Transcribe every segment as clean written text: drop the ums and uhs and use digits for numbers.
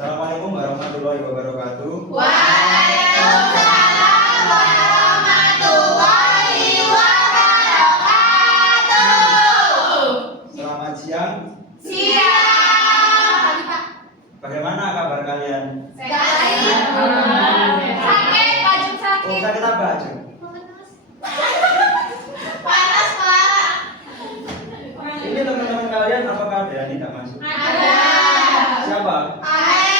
Assalamualaikum warahmatullahi wabarakatuh. Waalaikumsalam warahmatullahi wabarakatuh. Selamat siang. Siap. Bagaimana kabar kalian? Baik. Sakit, baju sakit. Sakit apa aja? Panas parah. Ini teman-teman kalian apakah ada yang tidak masuk? Ada. Siapa? Alek.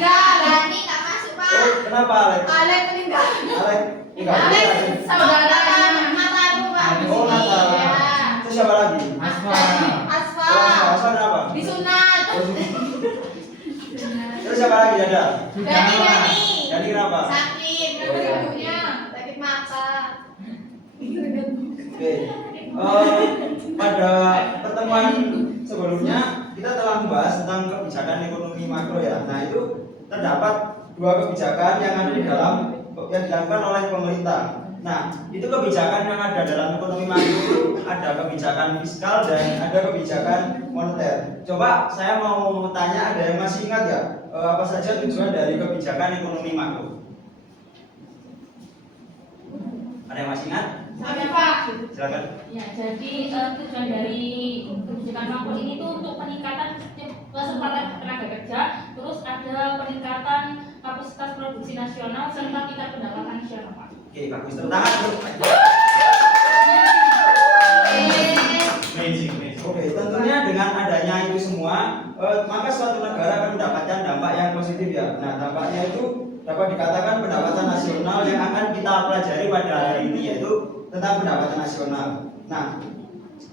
Dani nggak masuk Pak. Oh, kenapa Alex? Alek meninggal. Alex, tinggal Alek Alex. saudaranya Nataru Pak. Oh, Natal. Iya. Terus siapa lagi? Asfa. Asfa kenapa? Disunat. Terus siapa lagi ada? Dani. Jadi kenapa? Sakit. Oh, iya. Ibunya sakit mata. Oke. Pada pertemuan sebelumnya kita telah membahas tentang kebijakan ekonomi makro ya. Nah, itu terdapat dua kebijakan yang ada di dalam yang dilakukan oleh pemerintah. Nah, itu kebijakan yang ada dalam ekonomi makro itu ada kebijakan fiskal dan ada kebijakan moneter. Coba saya mau tanya, ada yang masih ingat ya apa saja tujuan dari kebijakan ekonomi makro? Ada yang masih ingat? Ada Pak. Silakan. Ya, jadi tujuan dari kebijakan makro ini tuh untuk peningkatan kesempatan tenaga kerja, terus ada peningkatan kapasitas produksi nasional serta tingkat pendapatan nasional, Pak. Oke, bagus. Tepuk tangan dulu. Amazing. Oke, tentunya dengan adanya itu semua, maka suatu negara akan mendapatkan dampak yang positif ya. Nah, dampaknya itu dapat dikatakan pendapatan nasional yang akan kita pelajari pada hari ini, yaitu tentang pendapatan nasional. Nah,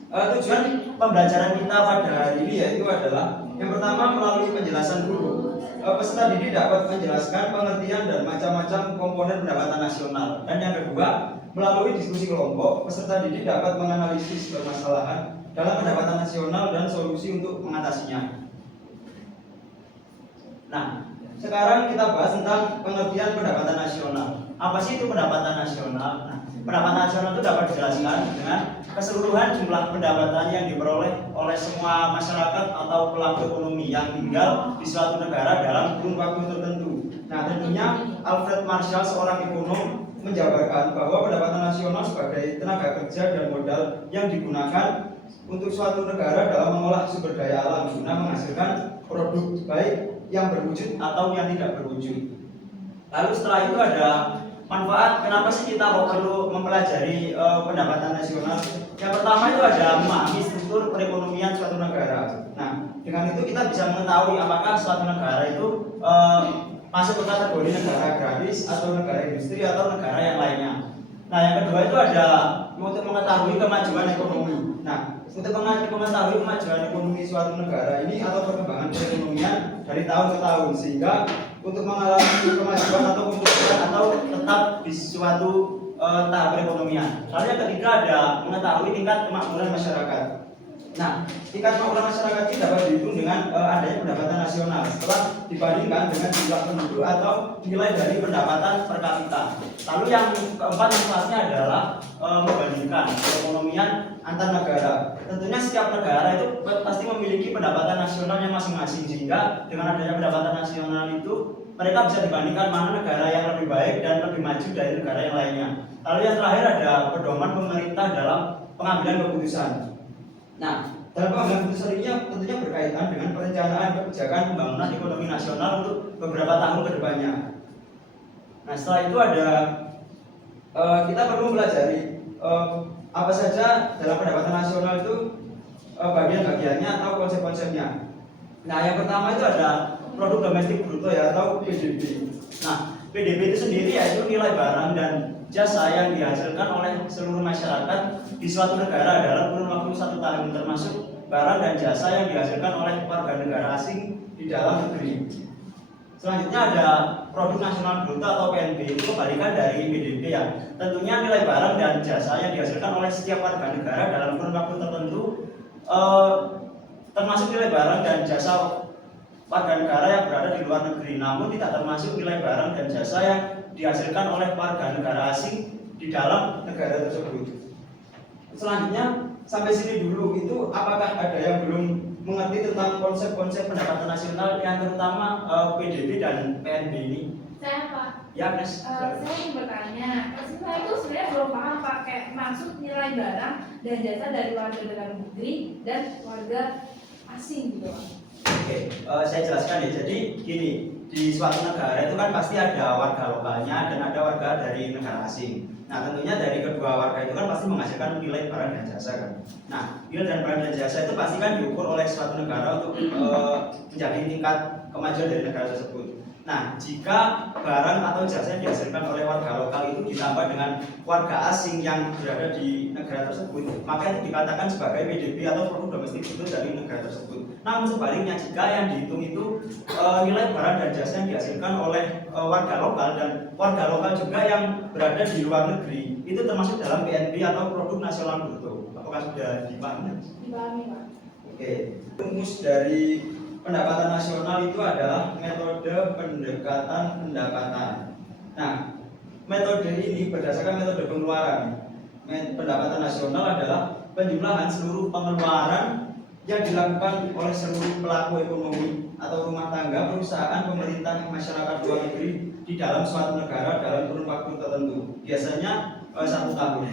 tujuan pembelajaran kita pada hari ini yaitu adalah yang pertama melalui penjelasan guru. Peserta didik dapat menjelaskan pengertian dan macam-macam komponen pendapatan nasional. Dan yang kedua, melalui diskusi kelompok, peserta didik dapat menganalisis permasalahan dalam pendapatan nasional dan solusi untuk mengatasinya. Nah, sekarang kita bahas tentang pengertian pendapatan nasional. Apa sih itu pendapatan nasional? Nah, pendapatan nasional itu dapat dijelaskan dengan keseluruhan jumlah pendapatan yang diperoleh oleh semua masyarakat atau pelaku ekonomi yang tinggal di suatu negara dalam kurun waktu tertentu. Nah, tentunya Alfred Marshall, seorang ekonom, menjabarkan bahwa pendapatan nasional sebagai tenaga kerja dan modal yang digunakan untuk suatu negara dalam mengolah sumber daya alam guna menghasilkan produk baik yang berwujud atau yang tidak berwujud. Lalu setelah itu ada manfaat. Kenapa sih kita perlu mempelajari pendapatan nasional? Yang pertama itu ada memahami struktur perekonomian suatu negara. Nah, dengan itu kita bisa mengetahui apakah suatu negara itu masuk ke kategori negara gratis atau negara industri atau negara yang lainnya. Nah, yang kedua itu ada untuk mengetahui kemajuan ekonomi. Nah, untuk mengetahui kemajuan ekonomi suatu negara ini atau perkembangan perekonomian dari tahun ke tahun, sehingga untuk mengalami kemajuan atau kemunduran atau tetap di suatu tahap perekonomian. Lalu yang ketiga ada mengetahui tingkat kemakmuran masyarakat. Nah, tingkat kemakmuran masyarakat ini dapat dihitung dengan adanya pendapatan nasional setelah dibandingkan dengan jumlah penduduk atau nilai dari pendapatan per kapita. Lalu yang keempat manfaatnya adalah membandingkan perekonomian antar negara. Tentunya setiap negara itu pasti memiliki pendapatan nasionalnya masing-masing, sehingga dengan adanya pendapatan nasional itu mereka bisa dibandingkan mana negara yang lebih baik dan lebih maju dari negara yang lainnya. Lalu yang terakhir ada pedoman pemerintah dalam pengambilan keputusan. Nah, dalam pengambilan keputusan ini tentunya berkaitan dengan perencanaan kebijakan pembangunan ekonomi nasional untuk beberapa tahun ke depannya. Nah, setelah itu ada kita perlu pelajari apa saja dalam pendapatan nasional itu bagian-bagiannya atau konsep-konsepnya. Nah, yang pertama itu ada produk domestik bruto ya, atau PDB. Nah, PDB itu sendiri yaitu nilai barang dan jasa yang dihasilkan oleh seluruh masyarakat di suatu negara dalam kurun waktu 1 tahun, termasuk barang dan jasa yang dihasilkan oleh warga negara asing di dalam negeri. Selanjutnya ada produk nasional bruto atau PNB, itu kebalikan dari PDB ya. Tentunya nilai barang dan jasa yang dihasilkan oleh setiap warga negara dalam kurun waktu tertentu, termasuk nilai barang dan jasa warga negara yang berada di luar negeri, namun tidak termasuk nilai barang dan jasa yang dihasilkan oleh warga negara asing di dalam negara tersebut. Selanjutnya sampai sini dulu, itu apakah ada yang belum mengerti tentang konsep-konsep pendapatan nasional yang terutama PDB dan PNB ini? Saya Pak. Ya, Nes. Saya ingin bertanya, saya itu sebenarnya belum paham pakai maksud nilai barang dan jasa dari warga negara negeri dan warga asing gitu Pak. Oke, saya jelaskan ya. Jadi gini, di suatu negara itu kan pasti ada warga lokalnya dan ada warga dari negara asing. Nah, tentunya dari kedua warga itu kan pasti menghasilkan nilai barang dan jasa kan. Nah, nilai dan barang dan jasa itu pasti kan diukur oleh suatu negara untuk menjadi tingkat kemajuan dari negara tersebut. Nah, jika barang atau jasa yang dihasilkan oleh warga lokal itu ditambah dengan warga asing yang berada di negara tersebut, maka itu dikatakan sebagai PDB atau produk domestik bruto dari negara tersebut. Namun sebaliknya, jika yang dihitung itu nilai barang dan jasa yang dihasilkan oleh warga lokal dan warga lokal juga yang berada di luar negeri, itu termasuk dalam PNB atau produk nasional bruto. Apakah sudah dipahami? Dipahami Pak. Oke, rumus dari pendapatan nasional itu adalah metode pendekatan pendapatan. Nah, metode ini berdasarkan metode pengeluaran. Pendapatan nasional adalah penjumlahan seluruh pengeluaran yang dilakukan oleh seluruh pelaku ekonomi atau rumah tangga, perusahaan, pemerintah, masyarakat luar negeri di dalam suatu negara dalam kurun waktu tertentu. Biasanya 1 tahun.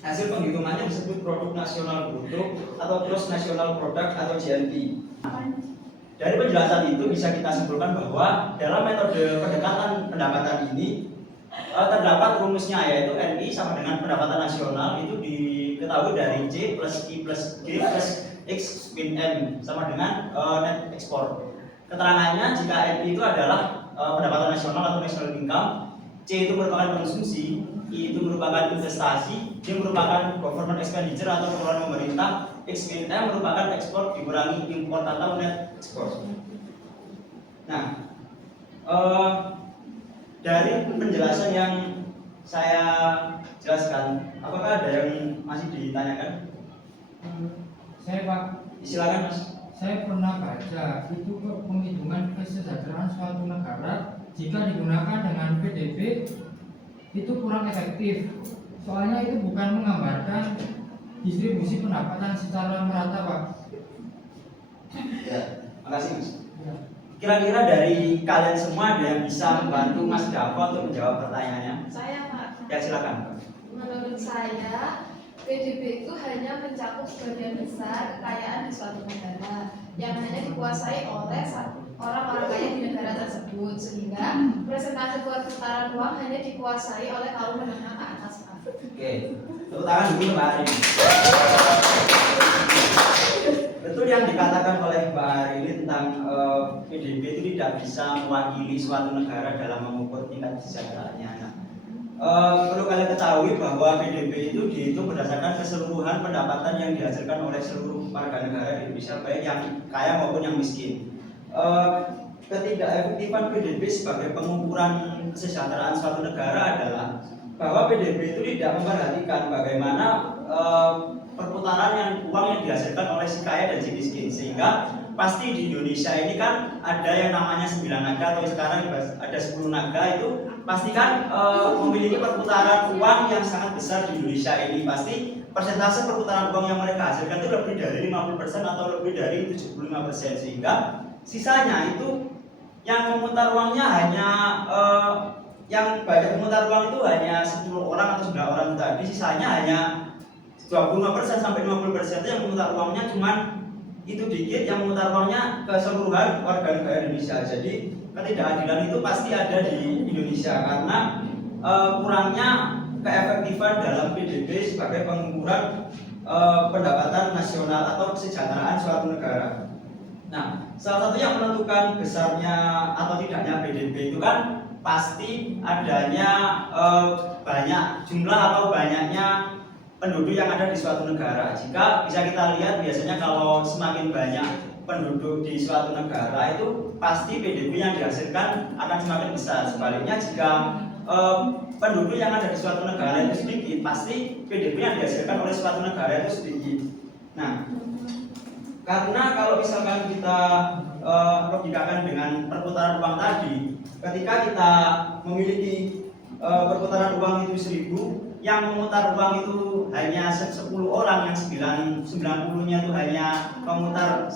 Hasil penghitungannya disebut produk nasional bruto atau gross national product atau GNP. Dari penjelasan itu bisa kita simpulkan bahwa dalam metode pendekatan pendapatan ini terdapat rumusnya, yaitu NI sama dengan pendapatan nasional itu diketahui dari C plus I plus G plus X min M sama dengan net export. Keterangannya, jika NI itu adalah pendapatan nasional atau national income, C itu merupakan konsumsi, I itu merupakan investasi, D merupakan government expenditure atau pengeluaran pemerintah, X min M merupakan ekspor dikurangi import atau net export. Nah, dari penjelasan yang saya jelaskan, apakah ada yang masih ditanyakan? Saya Pak, Silakan Mas. saya pernah baca itu penghitungan kesejahteraan suatu negara jika digunakan dengan PDB itu kurang efektif. Soalnya itu bukan menggambarkan distribusi pendapatan secara merata, Pak. Ya, makasih Mas. Ya. Kira-kira dari kalian semua ada yang bisa membantu Mas Davo untuk menjawab pertanyaannya? Saya Pak. Ya, silakan. Menurut saya, PDB itu hanya mencakup sebagian besar kekayaan di suatu negara yang hanya dikuasai oleh orang-orang kaya di negara tersebut, sehingga presentase perputaran uang hanya dikuasai oleh kaum menengah ke atas. Oke, tepuk tangan dulu Mbak Arini. Betul yang dikatakan oleh Mbak Arini tentang PDB itu tidak bisa mewakili suatu negara dalam mengukur tingkat kesejahteraannya. Perlu kalian ketahui bahwa PDB itu dihitung berdasarkan keseluruhan pendapatan yang dihasilkan oleh seluruh warga negara di Indonesia, baik yang kaya maupun yang miskin. Ketidakefektifan PDB sebagai pengukuran kesejahteraan suatu negara adalah bahwa PDB itu tidak memperhatikan bagaimana perputaran uang yang dihasilkan oleh si kaya dan si miskin, sehingga pasti di Indonesia ini kan ada yang namanya 9 naga atau sekarang ada 10 naga, itu pasti kan memiliki perputaran uang yang sangat besar di Indonesia ini. Pasti persentase perputaran uang yang mereka hasilkan itu lebih dari 50% atau lebih dari 75%, sehingga sisanya itu yang memutar uangnya hanya yang banyak memutar uang itu hanya 10 orang atau 9 orang tadi, sisanya hanya 25% sampai 50% itu yang memutar uangnya, cuman itu dikit yang memutar uangnya keseluruhan warga negara Indonesia. Jadi ketidakadilan itu pasti ada di Indonesia karena kurangnya keefektifan dalam PDB sebagai pengukuran pendapatan nasional atau kesejahteraan suatu negara. Nah, salah satu yang menentukan besarnya atau tidaknya PDB itu kan pasti adanya banyak jumlah atau banyaknya penduduk yang ada di suatu negara. Jika bisa kita lihat, biasanya kalau semakin banyak penduduk di suatu negara itu pasti PDB yang dihasilkan akan semakin besar. Sebaliknya, jika penduduk yang ada di suatu negara itu sedikit, pasti PDB yang dihasilkan oleh suatu negara itu sedikit. Nah, karena kalau misalkan kita logikakan dengan perputaran uang tadi, ketika kita memiliki perputaran uang itu 1.000, yang memutar uang itu hanya 10 orang, yang 90-nya itu hanya memutar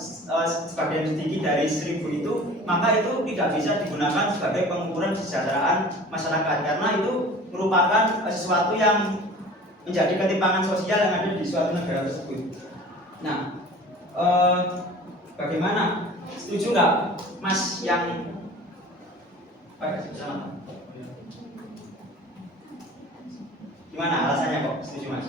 sebagian sedikit dari 1.000 itu, maka itu tidak bisa digunakan sebagai pengukuran kesejahteraan masyarakat, karena itu merupakan sesuatu yang menjadi ketimpangan sosial yang ada di suatu negara tersebut. Nah, bagaimana? Setuju nggak, Mas, yang gimana alasannya kok setuju, Mas?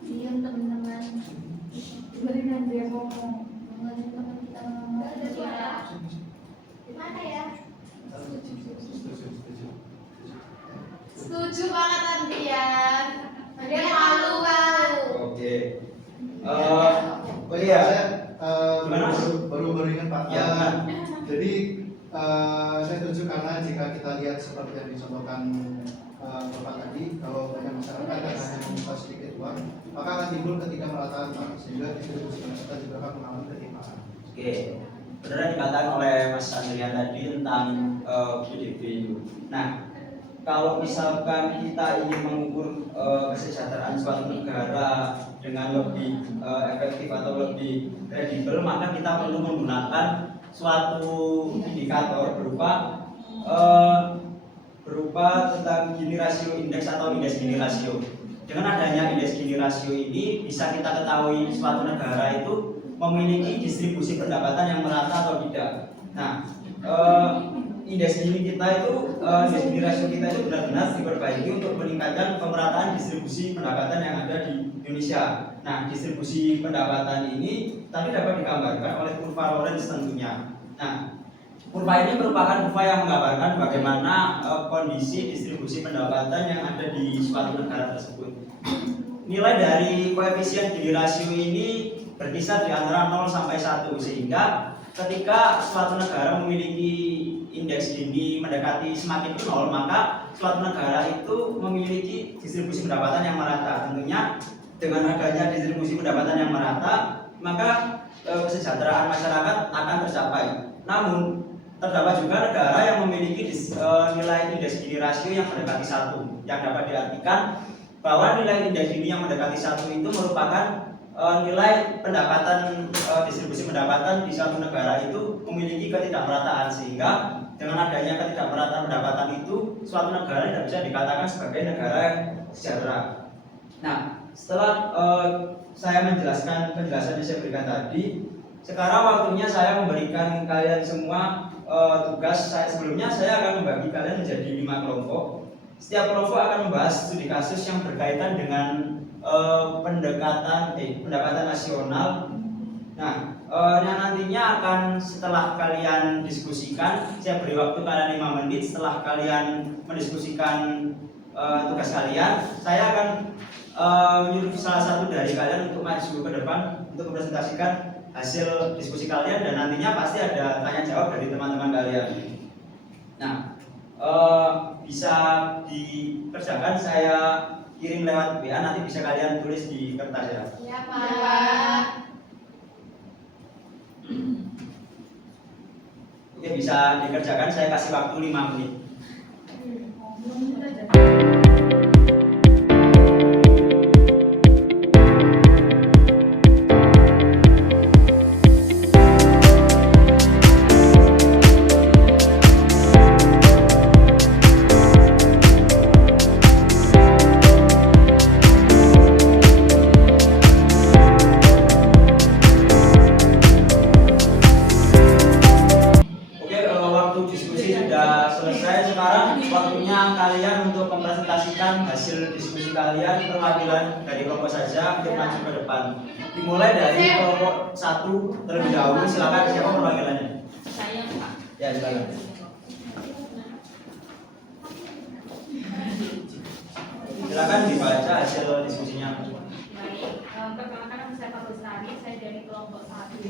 Diam teman-teman. Berikan dia ngomong. Dengerin teman kita ngomong. Ada suara. Di mana ya? Setuju banget Andrian. Andrian malu kan? Oke. Oh iya, saya Gimana, Mas? baru ingat Pak. Ya, kan? Jadi saya setuju karena jika kita lihat seperti yang dicontohkan Bapak tadi, kalau banyak masyarakat yang hanya meminta sedikit uang, maka akan timbul ketidakmerataan Pak, sehingga distribusi masyarakat juga akan mengalami ketimpangan. Oke, benar yang dikatakan oleh Mas Andrian tadi tentang PDB. Nah, kalau misalkan kita ingin mengukur kesejahteraan suatu negara dengan lebih efektif atau lebih kredibel, maka kita perlu menggunakan suatu indikator berupa tentang Gini rasio indeks atau indeks Gini rasio. Dengan adanya indeks Gini rasio ini bisa kita ketahui suatu negara itu memiliki distribusi pendapatan yang merata atau tidak. Nah, indeks Gini kita itu, indeks Gini rasio kita itu benar-benar diperbaiki untuk meningkatkan pemerataan distribusi pendapatan yang ada di Indonesia. Nah, distribusi pendapatan ini tadi dapat digambarkan oleh kurva Lorenz tentunya. Nah, kurva ini merupakan kurva yang menggambarkan bagaimana kondisi distribusi pendapatan yang ada di suatu negara tersebut. Nilai dari koefisien Gini rasio ini berkisar di antara 0 sampai 1, sehingga ketika suatu negara memiliki indeks Gini mendekati semakin ke 0, maka suatu negara itu memiliki distribusi pendapatan yang merata. Tentunya dengan adanya distribusi pendapatan yang merata, maka kesejahteraan masyarakat akan tercapai. Namun terdapat juga negara yang memiliki nilai indeks Gini rasio yang mendekati 1, yang dapat diartikan bahwa nilai indeks Gini yang mendekati 1 itu merupakan nilai pendapatan, distribusi pendapatan di suatu negara itu memiliki ketidakmerataan, sehingga dengan adanya ketidakmerataan pendapatan itu suatu negara tidak bisa dikatakan sebagai negara yang sejahtera. Nah, setelah saya menjelaskan penjelasan yang saya berikan tadi, sekarang waktunya saya memberikan kalian semua tugas. Sebelumnya saya akan membagi kalian menjadi 5 kelompok. Setiap kelompok akan membahas studi kasus yang berkaitan dengan pendekatan nasional. Nah, yang nantinya akan setelah kalian diskusikan, saya beri waktu kalian 5 menit. Setelah kalian mendiskusikan tugas kalian, saya akan menyuruh salah satu dari kalian untuk maju ke depan untuk mempresentasikan hasil diskusi kalian, dan nantinya pasti ada tanya jawab dari teman-teman kalian. Nah, bisa dikerjakan, saya kirim lewat WA, nanti bisa kalian tulis di kertas ya. Ya Pak. Oke, bisa dikerjakan, saya kasih waktu 5 menit. Kalian untuk mempresentasikan hasil diskusi kalian, perwakilan dari kelompok saja untuk maju ke depan. Dimulai dari kelompok 1 terlebih dahulu. Silakan, siapa perwakilannya? Saya Pak. Ya, silakan. Silakan dibaca hasil diskusinya. Baik, perkenalkan saya Pak Bestari, saya dari kelompok 1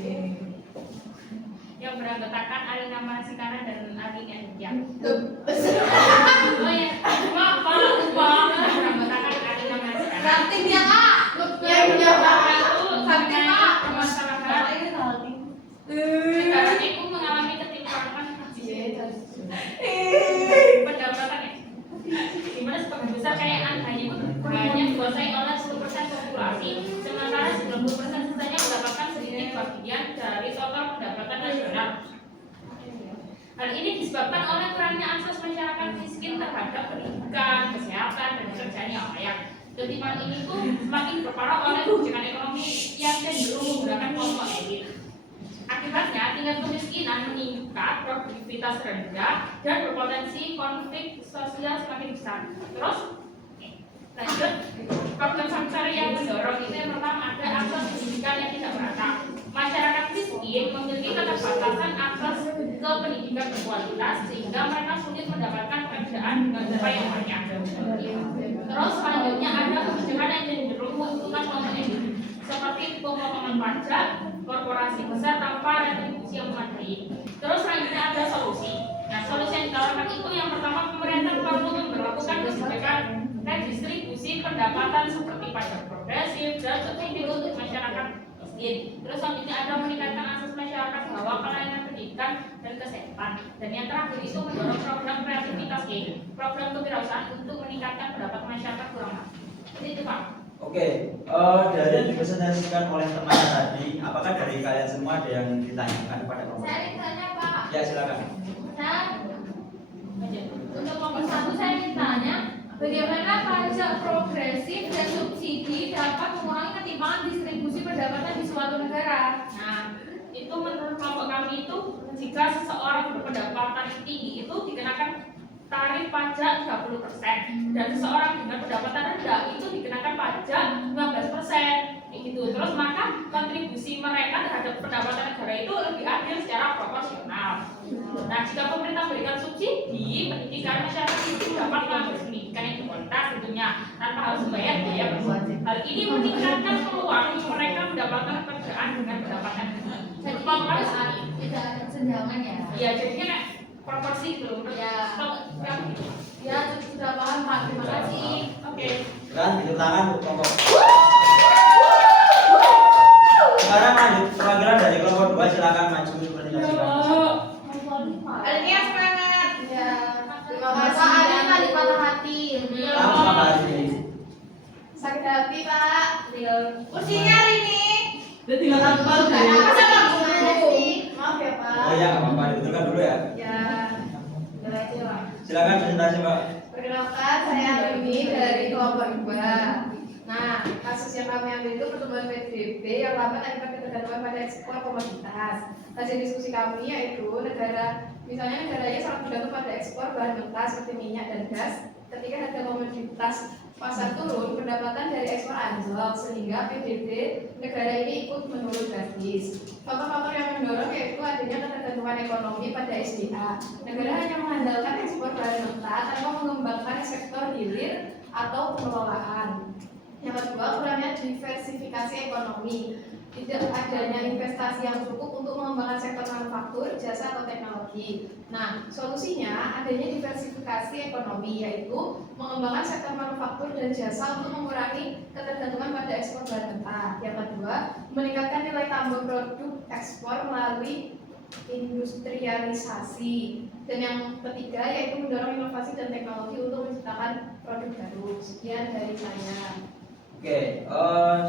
yang beranggotakan Alina Mansikana dan Ali Endian. Oh ya, maaf Pak, beranggotakan Alina Mansikana. Ranting ya Kak. Ya Pak. Itu Ranting Pak. masyarakat Ini salting. secara ini disebabkan oleh kurangnya akses masyarakat miskin terhadap pendidikan, kesehatan, dan pekerjaan yang layak. Ketimpangan ini tuh semakin berparah oleh kebijakan ekonomi yang cenderung menggunakan kelompok elit. Akibatnya tingkat kemiskinan meningkat, produktivitas rendah, dan berpotensi konflik sosial semakin besar. Terus lanjut, faktor-faktor yang mendorong itu yang pertama ada akses pendidikan yang tidak merata. Masyarakat miskin memiliki keterbatasan akses ke pendidikan berkualitas sehingga mereka sulit mendapatkan pekerjaan dengan cara yang banyak. Terus selanjutnya ada kebijakan yang cenderung menguntungkan kelompok elit seperti pemotongan pajak, korporasi besar tanpa retribusi yang memadai. Terus selanjutnya ada solusi. Nah, solusi yang ditawarkan itu yang pertama pemerintah perlu memberlakukan kebijakan redistribusi pendapatan seperti pajak progresif dan subsidi untuk masyarakat miskin. Terus selanjutnya ada meningkatkan akses masyarakat bahwa pelayanan pendidikan dan kesehatan. Dan yang terakhir itu mendorong program kreativitas program kewirausahaan untuk meningkatkan pendapat masyarakat kurang mampu. Itu Pak. Oke, dari yang dipresentasikan oleh teman tadi, apakah dari kalian semua ada yang ditanyakan kepada kelompok? Saya ditanya Pak. Ya silakan. Untuk kelompok 1 saya ingin tanya, bagaimana pajak progresif dan subsidi dapat mengurangi ketimpangan distribusi pendapatan di suatu negara? Nah, itu menurut kelompok kami itu jika seseorang berpendapatan tinggi itu dikenakan tarif pajak 30% dan seseorang dengan pendapatan rendah itu dikenakan pajak 15%. Gitu. Terus maka kontribusi mereka terhadap pendapatan negara itu lebih adil secara proporsional. Nah, jika pemerintah berikan subsidi pendidikan, masyarakat itu dapat mengakses pendidikan yang berkualitas tentunya tanpa harus membayar biaya berwajib. Hal ini meningkatkan peluang mereka mendapatkan pekerjaan dengan pendapatan tinggi. Jadi tidak ada kesenjangan ya? Ya, jadinya kayak proporsi gitu. Ya. Gitu. Ya, sudah paham Pak. Terima kasih. Oke. Kan tepuk tangan untuk kelompok. Sekarang lanjut perwakilan dari kelompok 2, silakan maju presentasikan. Alenia semangat. Ya. Terima kasih. Pak Alin tadi patah hati. Langsung apa hari ini? Sakit hati Pak. Kursinya hari ini. Maaf ya Pak. Oh ya, nggak apa-apa, ditentukan dulu ya. Ya. Udah aja Pak. Silakan presentasi Mbak. Perkenalkan, saya Alini dari kelompok 2. Nah, kasus yang kami ambil itu pertumbuhan PDB yang lambat akibat ketergantungan pada ekspor komoditas. Hasil diskusi kami yaitu misalnya negaranya sangat bergantung pada ekspor bahan mentah seperti minyak dan gas. Ketika harga komoditas pasar turun, pendapatan dari ekspor anjlok sehingga PDB negara ini ikut menurun drastis. Faktor-faktor yang mendorong yaitu adanya ketergantungan ekonomi pada SDA. Negara hanya mengandalkan ekspor bahan mentah tanpa mengembangkan sektor hilir atau pengelolaan. Yang kedua, kurangnya diversifikasi ekonomi. Tidak adanya investasi yang cukup untuk mengembangkan sektor manufaktur, jasa atau teknologi. Nah, solusinya adanya diversifikasi ekonomi, yaitu mengembangkan sektor manufaktur dan jasa untuk mengurangi ketergantungan pada ekspor bahan mentah. Yang kedua, meningkatkan nilai tambah produk ekspor melalui industrialisasi. Dan yang ketiga yaitu mendorong inovasi dan teknologi untuk menciptakan produk baru. Sekian dari saya. Oke,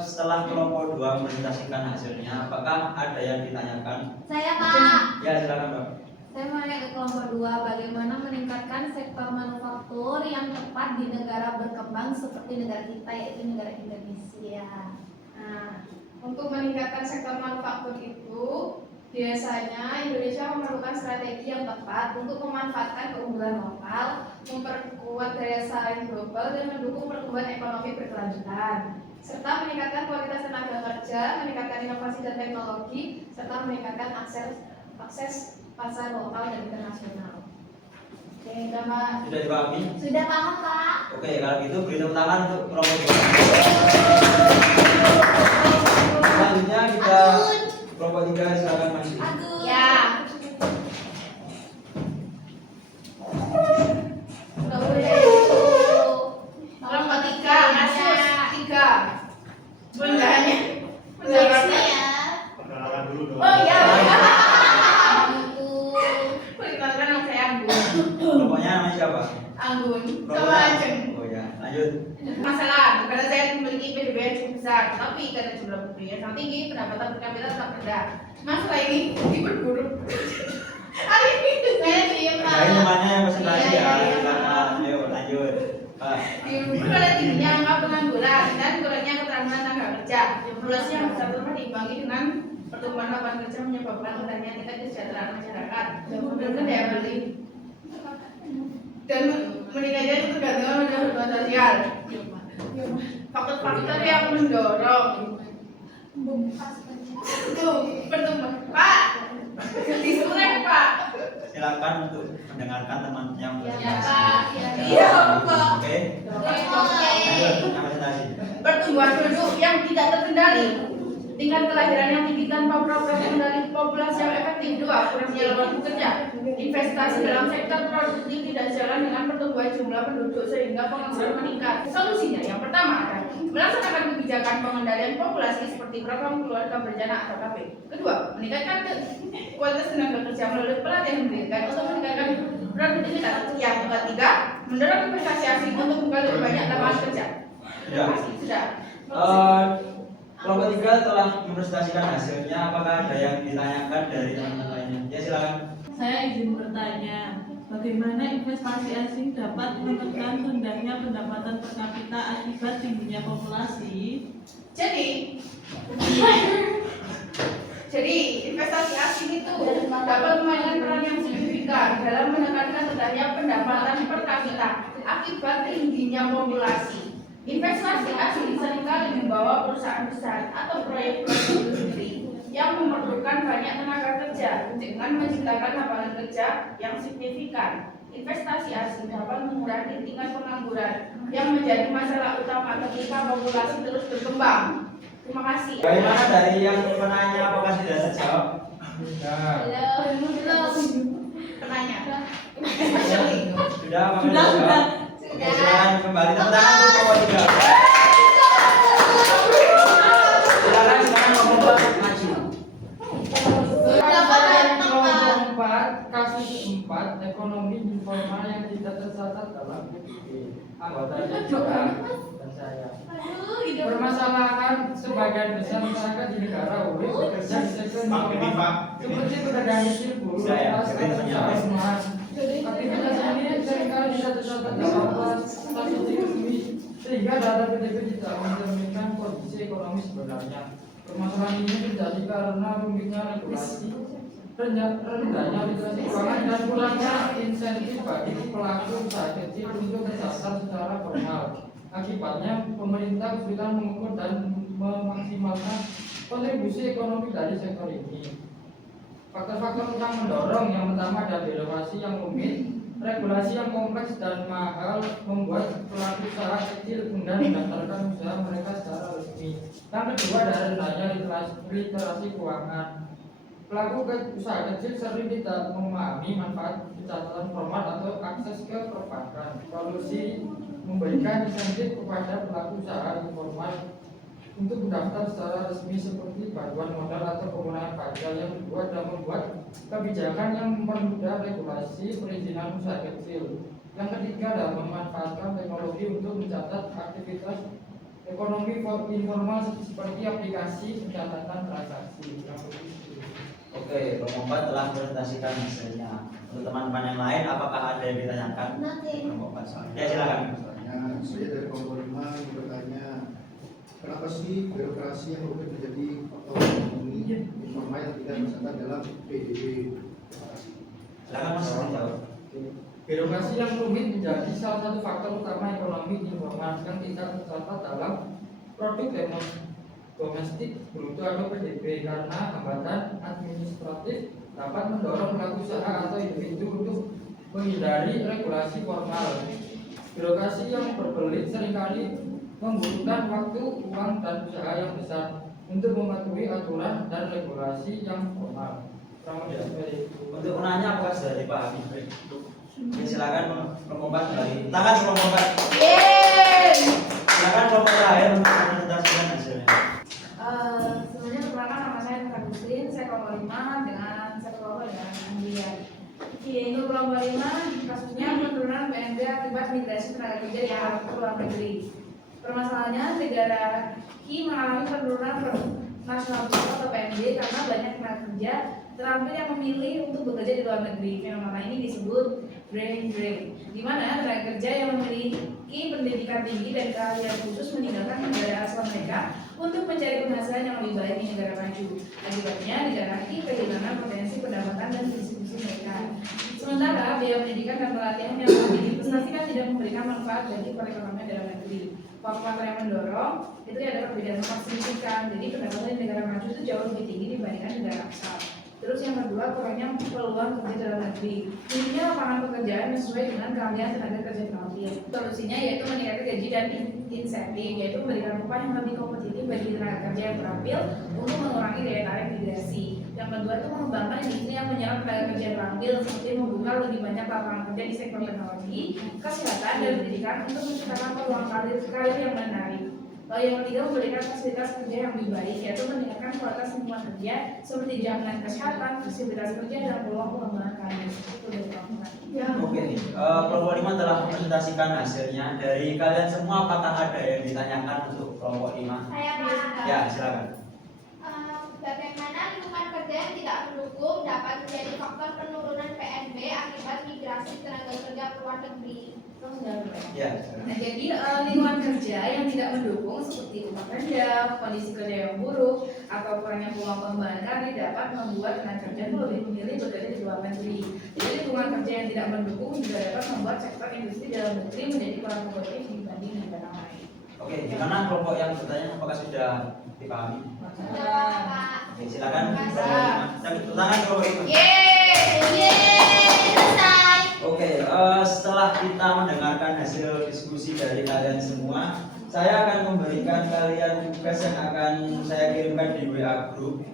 setelah kelompok 2 mempresentasikan hasilnya, apakah ada yang ditanyakan? Saya Pak. Ya silakan Mbak. Saya mau nanya ke kelompok 2, bagaimana meningkatkan sektor manufaktur yang tepat di negara berkembang seperti negara kita, yaitu negara Indonesia. Nah, untuk meningkatkan sektor manufaktur itu biasanya Indonesia memerlukan strategi yang tepat untuk memanfaatkan keunggulan lokal, memperkuat daya saing global dan mendukung pertumbuhan ekonomi berkelanjutan, serta meningkatkan kualitas tenaga kerja, meningkatkan inovasi dan teknologi, serta meningkatkan akses pasar lokal dan internasional. Oke, udah Pak. Sudah dipahami? Sudah paham Pak. Oke, kalau gitu beri tepuk tangan untuk kelompok 2. Selanjutnya kita kelompok 3, silakan maju. Ya. Kelompok 3, kasus 3. Bundanya. Perkenalan dulu dong. Oh iya. Perkenalkan nama saya Anggun. Kelompoknya namanya siapa? Anggun. Sama Kelompoknya? Ajeng. Oh ya, lanjut. Masalah, karena saya memiliki PDB yang cukup besar, tapi karena jumlah penduduk yang sangat tinggi, pendapatan per kapita tetap rendah. Masalah ini diperburuk. Hari ini saya di pertumbuhan lapangan kerja menyebabkan rendahnya tingkat kesejahteraan masyarakat. Benar ya Beli? Dan meningkatnya ketergantungan pada bantuan sosial. Faktor-faktor yang mendorong itu pertumbuhan Pak. Disebutnya Pak. Silakan untuk mendengarkan teman yang Ya presentasi. Pak, Iya Pak. Oke. Lanjut, yang presentasi. Pertumbuhan penduduk yang tidak terkendali, tingkat kelahiran yang tinggi tanpa program kendali populasi yang efektif. Dua, kurangnya lapangan kerja. Investasi dalam sektor produktif tidak jalan dengan pertumbuhan jumlah penduduk sehingga pengangguran meningkat. Solusinya yang pertama adalah melaksanakan kebijakan pengendalian populasi seperti program keluarga berencana atau KB. Kedua, meningkatkan kualitas tenaga kerja melalui pelatihan pendidikan untuk meningkatkan produktivitas. Yang ketiga, mendorong investasi asing untuk membuka lebih banyak lapangan kerja. Ya. Sudah. Kelompok 3 telah mempresentasikan hasilnya. Apakah ada yang ditanyakan dari teman-teman lainnya? Ya silakan. Saya izin bertanya, bagaimana investasi asing dapat menekan rendahnya pendapatan per kapita akibat tingginya populasi? Jadi investasi asing itu dapat memainkan peran yang signifikan dalam menekankan rendahnya pendapatan per kapita akibat tingginya populasi. Investasi asing seringkali membawa perusahaan besar atau proyek itu sendiri yang memerlukan banyak tenaga kerja dengan menciptakan lapangan kerja yang signifikan. Investasi asing dapat mengurangi tingkat pengangguran yang menjadi masalah utama ketika populasi terus berkembang. Terima kasih. Bagaimana dari yang penanya, apakah sudah terjawab? Sudah. Penanya. Sudah, apakah Sudah, terjawab? sudah. Oke, silakan kembali tepuk tangan untuk kelompok 3. Silakan kelompok 4 maju. Kelompok 4, kasus 4, ekonomi informal yang tidak tercatat dalam PDB. Anggotanya juga dan saya. Permasalahan sebagian besar masyarakat di negara UIN bekerja di sektor informal seperti pedagang kecil, buruh, tas, usaha rumahan. Aktivitas ini seringkali tidak tercatat dalam statistik resmi sehingga data PDB tidak mencerminkan kondisi ekonomi sebenarnya. Permasalahan ini terjadi karena rumitnya regulasi, rendahnya literasi keuangan dan kurangnya insentif bagi pelaku usaha kecil untuk terdaftar secara formal. Akibatnya pemerintah kesulitan mengukur dan memaksimalkan kontribusi ekonomi dari sektor ini. Faktor-faktor yang mendorong yang pertama ada birokrasi yang rumit, regulasi yang kompleks dan mahal membuat pelaku usaha kecil enggan mendaftarkan usaha mereka secara resmi. Yang kedua ada rendahnya literasi keuangan. Pelaku usaha kecil sering tidak memahami manfaat pencatatan formal atau akses ke perbankan. Solusi memberikan insentif kepada pelaku usaha informal untuk mendaftar secara resmi seperti bantuan modal atau pengurangan pajak. Yang kedua adalah membuat kebijakan yang mempermudah regulasi perizinan usaha kecil. Yang ketiga adalah memanfaatkan teknologi untuk mencatat aktivitas ekonomi informal seperti aplikasi pencatatan transaksi. Oke, kelompok 4 telah mempresentasikan hasilnya. Untuk teman-teman yang lain, apakah ada yang ditanyakan? Kelompok 4 soalnya. Ya silakan. Saya dari kelompok 5 yang bertanya, kenapa sih birokrasi yang rumit menjadi faktor ekonomi informal yang tidak tercatat dalam PDB? Silakan Mas menjawab. Birokrasi yang rumit menjadi salah satu faktor utama ekonomi informal yang tidak tercatat dalam produk domestik bruto atau PDB karena hambatan administratif dapat mendorong pelaku usaha atau individu untuk menghindari regulasi formal. Birokrasi yang berbelit seringkali membutuhkan waktu, uang, dan usaha yang besar untuk mematuhi aturan dan regulasi yang formal. Untuk penanya, apakah sudah dipahami? Oke, silakan kelompok 4 kembali. Tangan kelompok 4. Silakan kelompok terakhir untuk mempresentasikan hasilnya. Sebenarnya perkenalkan nama saya Nuka Gusrin, saya kelompok 5 dengan saya kelompok dengan Anglia. Untuk kelompok 5 kasusnya penurunan PNB akibat migrasi tenaga kerja yang ke luar negeri. Permasalahannya negara Ki mengalami penurunan nasional produk atau PNB karena banyak tenaga kerja terampil yang memilih untuk bekerja di luar negeri. Fenomena ini disebut brain, di mana tenaga kerja yang memiliki pendidikan tinggi dan keahlian khusus meninggalkan negara asal mereka untuk mencari penghasilan yang lebih baik di negara maju. Akibatnya negara ini kehilangan potensi pendapatan dan distribusi mereka. Sementara biaya pendidikan dan pelatihan yang telah diinvestasikan tidak memberikan manfaat bagi perekonomian dalam negeri. Faktor yang mendorong itu ada perbedaan sangat signifikan. Jadi pendapatan di negara maju itu jauh lebih tinggi dibandingkan negara asal. Terus yang kedua, kurangnya peluang kerja dalam negeri. Intinya lapangan pekerjaan sesuai dengan keahlian tenaga kerja terampil. Solusinya yaitu meningkatkan gaji dan insentif, yaitu memberikan upah yang lebih kompetitif bagi tenaga kerja yang terampil untuk mengurangi daya tarik migrasi. Yang kedua itu mengembangkan industri yang menyerap tenaga kerja terampil seperti membuka lebih banyak lapangan kerja di sektor teknologi, kesehatan, dan pendidikan untuk menciptakan peluang karir yang menarik. Lalu yang ketiga, memberikan fasilitas kerja yang lebih baik, yaitu meningkatkan kualitas lingkungan kerja seperti jaminan kesehatan, fleksibilitas kerja, dan peluang pengembangan karir. Itu dari Pak. Ya. Oke, kelompok 5 telah mempresentasikan hasilnya. Dari kalian semua apakah ada yang ditanyakan untuk kelompok 5? Saya Pak. Ya, silakan. Bagaimana lingkungan kerja yang tidak mendukung dapat menjadi faktor penurunan PNB akibat migrasi tenaga kerja ke luar negeri? Ya, Nah, jadi lingkungan kerja yang tidak mendukung seperti upah rendah, kondisi kerja yang buruk, atau kurangnya peluang pengembangan karir dapat membuat tenaga kerja itu lebih memilih bekerja di luar negeri. Jadi lingkungan kerja yang tidak mendukung juga dapat membuat sektor industri dalam negeri menjadi kurang kompetitif dibanding negara lain. oke. Gimana kelompok yang bertanya? Apakah sudah dipahami? Sudah Pak. Oke, silakan. Kelompok 5. Tepuk tangan kelompok 5. Selesai. Oke, setelah kita mendengarkan hasil diskusi dari kalian semua, saya akan memberikan kalian tugas yang akan saya kirimkan di WA group.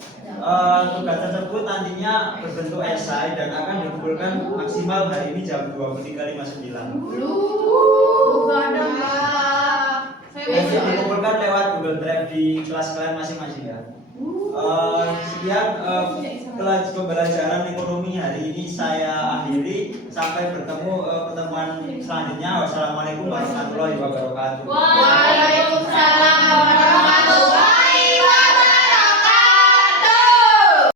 Tugas tersebut nantinya berbentuk esai dan akan dikumpulkan maksimal hari ini jam 23.59. Bukan dong, Pak. Nanti dikumpulkan lewat Google Drive di kelas kalian masing-masing ya. Sekian pembelajaran ekonomi hari ini saya akhiri. Sampai bertemu pertemuan selanjutnya. Wassalamualaikum warahmatullahi wabarakatuh. Waalaikumsalam warahmatullahi wabarakatuh.